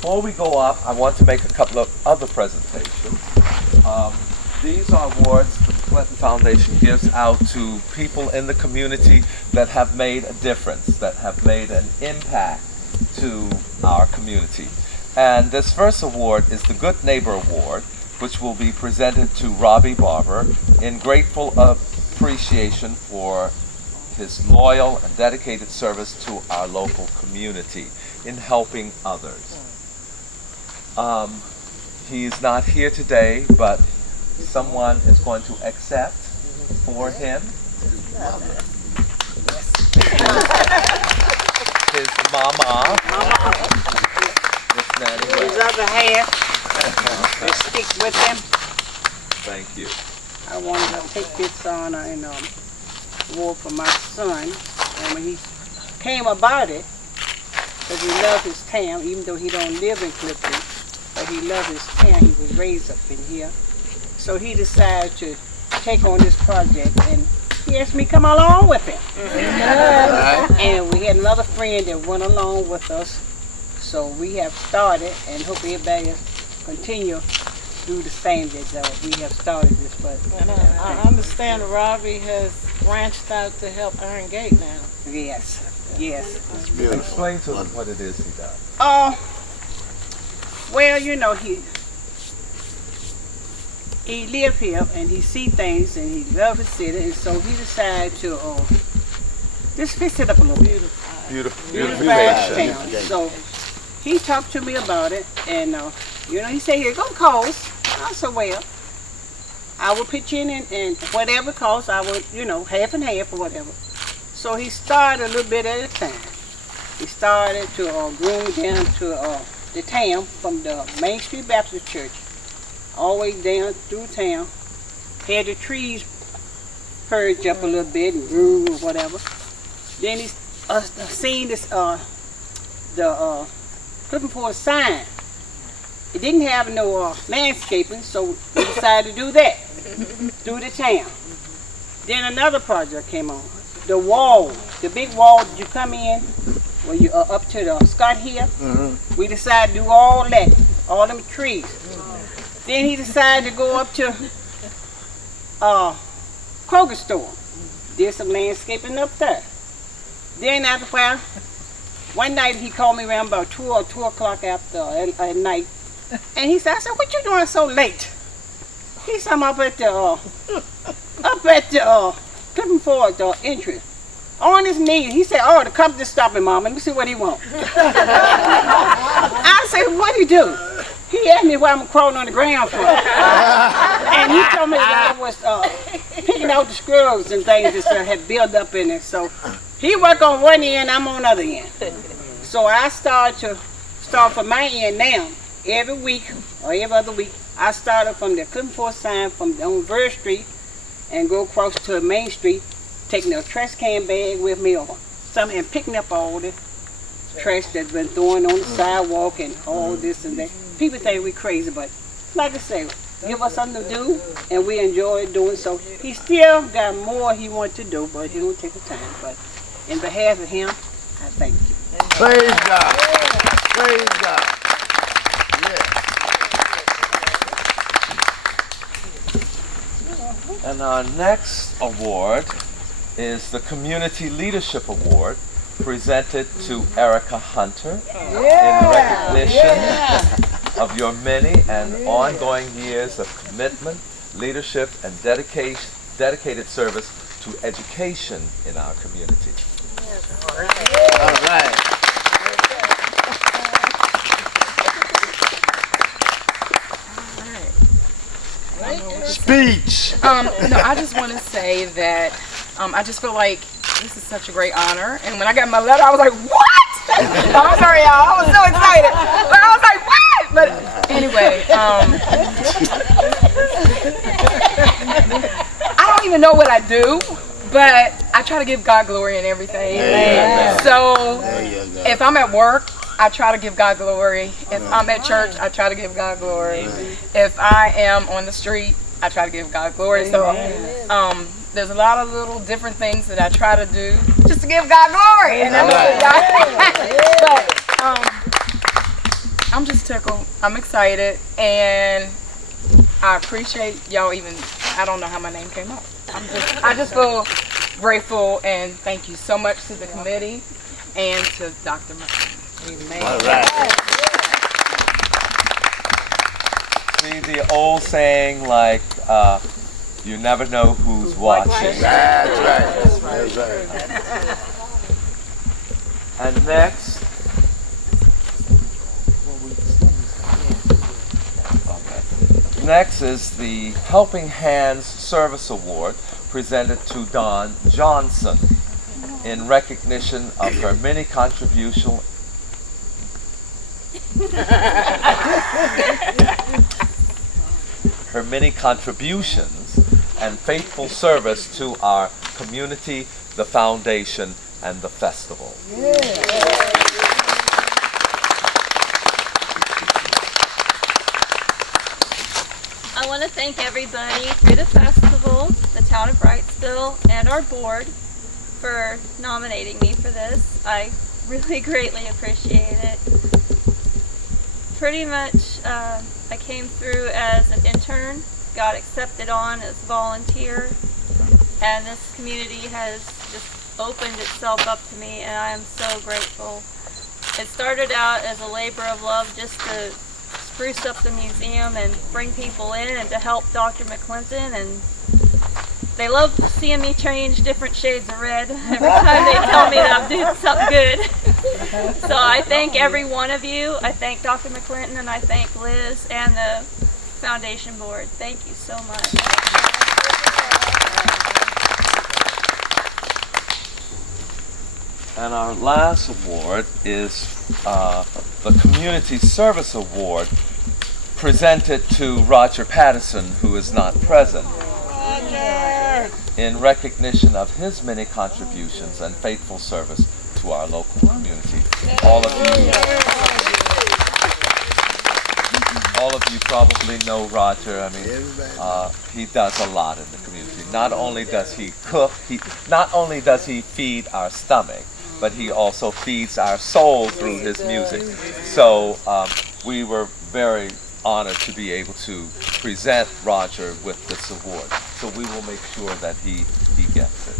Before we go up, I want to make a couple of other presentations. These are awards the McClinton Foundation gives out to people in the community that have made a difference, that have made an impact to our community. And this first award is the Good Neighbor Award, which will be presented to Robbie Barber in grateful appreciation for his loyal and dedicated service to our local community in helping others. He's not here today, but someone is going to accept for him his mama, Miss Nanny. His other half, that stick with him. Thank you. I wanted to take this honor and award for my son. And when he came about it, because he loved his town, even though he don't live in Clifton, but he loved his town. He was raised up in here. So he decided to take on this project, and he asked me to come along with him. And we had another friend that went along with us. So we have started, and hope everybody will continue to do the same that we have started this. But and I understand Robbie has branched out to help Iron Gate now. yes, yes. Explain to us what it is he does. Well, you know, he live here and he see things and he love his city, and so he decided to just fix it up a little bit. Beautification. So he talked to me about it, and you know, he said it's gonna cost. I said, well, I will pitch in and whatever costs, I will, you know, half and half or whatever. So he started a little bit at a time. He started to groom down to the town from the Main Street Baptist Church all the way down through town. Had the trees purged up a little bit and grew or whatever. Then he seen this the Clifton Forest sign. It didn't have no landscaping, so we decided to do that through the town. Then another project came on. The wall, the big wall that you come in, when you are up to the Scott Hill, we decided to do all that, all them trees. Then he decided to go up to Kroger store, did some landscaping up there. Then after a while, one night he called me around about 2 o'clock after at night, and he said, I said, what you doing so late? He said, I'm up at the Clifton Forest entrance. On his knees. He said, oh, the company's stopping, Mom. Let me see what he wants. I said, what do you do? He asked me why I'm crawling on the ground for. And he told me that I was picking out the scrubs and things that had built up in it. So he worked on one end, I'm on the other end. So I start from my end now. Every week or every other week, I started from the Clifton Forest sign from on Verge Street and go across to Main Street, taking a trash can bag with me or something and picking up all the trash that's been thrown on the sidewalk and all this and that. People think we crazy, but like I say, give us something to do and we enjoy doing so. He still got more he wants to do, but he don't take the time. But in behalf of him, I thank you. Praise God. Praise God. And our next award is the Community Leadership Award, presented to Erica Hunter in recognition of your many and ongoing years of commitment, leadership, and dedicated service to education in our community. All right. Speech. No, I just want to say that I just feel like this is such a great honor. And when I got my letter, I was like, what? I'm sorry, y'all. I was so excited. But I was like, what? But anyway, I don't even know what I do, but I try to give God glory in everything. So if I'm at work, I try to give God glory. If I'm at church, I try to give God glory. If I am on the street, I try to give God glory. So there's a lot of little different things that I try to do just to give God glory. And but I I'm just tickled. I'm excited, and I appreciate y'all even, I don't know how my name came up. I just feel grateful, and thank you so much to the committee and to Dr. McClinton. All right. See the old saying, like, you never know who's watching. That's right. That's right. And next, is the Helping Hands Service Award presented to Dawn Johnson in recognition of her many contributions and faithful service to our community, the foundation, and the festival. I want to thank everybody through the festival, the town of Brightsville, and our board for nominating me for this. I really greatly appreciate it. Pretty much, I came through as an intern, got accepted on as volunteer, and this community has just opened itself up to me, and I am so grateful. It started out as a labor of love just to spruce up the museum and bring people in and to help Dr. McClinton, and they love seeing me change different shades of red every time they tell me that I'm doing something good. So I thank every one of you. I thank Dr. McClinton, and I thank Liz and the foundation board. Thank you so much. And our last award is the Community Service Award presented to Roger Patterson, who is not present, in recognition of his many contributions and faithful service to our local community. All of you probably know Roger. I mean, he does a lot in the community. Not only does he cook, not only does he feed our stomach, but he also feeds our soul through his music. So we were very honored to be able to present Roger with this award. So we will make sure that he gets it.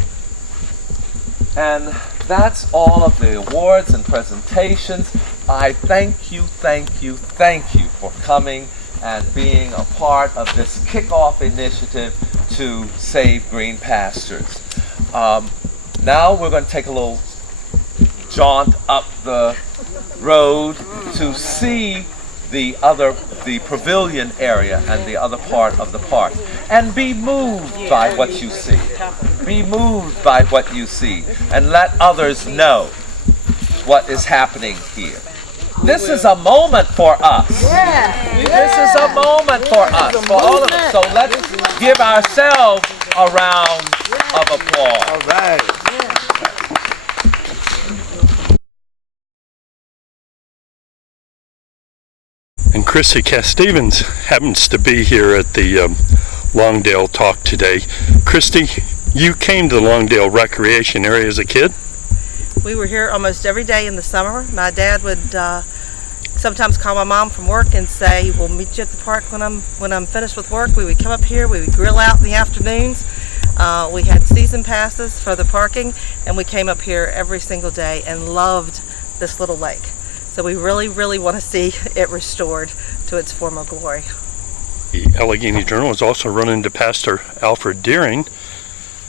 And that's all of the awards and presentations. I thank you for coming and being a part of this kickoff initiative to save green pastures. Now we're going to take a little jaunt up the road to see the pavilion area and the other part of the park, and be moved by what you see. Be moved by what you see, and let others know what is happening here. This is a moment for us. This is a moment for us, for all of us. So let's give ourselves a round of applause. All right. And Chrissy Cass-Stevens happens to be here at the Longdale talk today. Christy, you came to the Longdale Recreation Area as a kid? We were here almost every day in the summer. My dad would sometimes call my mom from work and say, "We'll meet you at the park when I'm finished with work." We would come up here, we would grill out in the afternoons. We had season passes for the parking, and we came up here every single day and loved this little lake. So we really want to see it restored to its former glory. The Alleghany Journal is also run into Pastor Alfred Deering.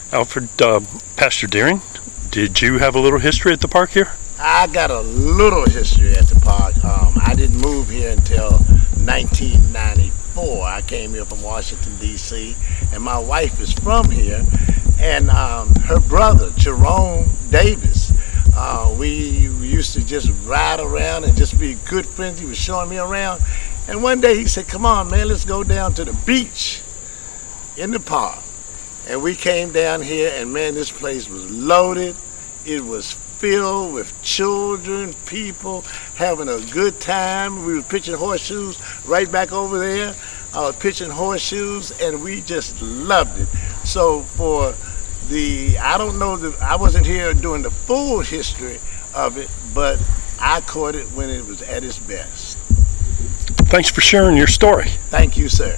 Pastor Deering, did you have a little history at the park here? I got a little history at the park. I didn't move here until 1994. I came here from Washington, D.C., and my wife is from here, and her brother, Jerome Davis, we used to just ride around and just be good friends. He was showing me around, and one day he said, "Come on, man, let's go down to the beach in the park." And we came down here, and man, this place was loaded. It was filled with children, people having a good time. We were pitching horseshoes right back over there. I was pitching horseshoes, and we just loved it. So for I don't know, I wasn't here doing the full history of it, but I caught it when it was at its best. Thanks for sharing your story. Thank you, sir.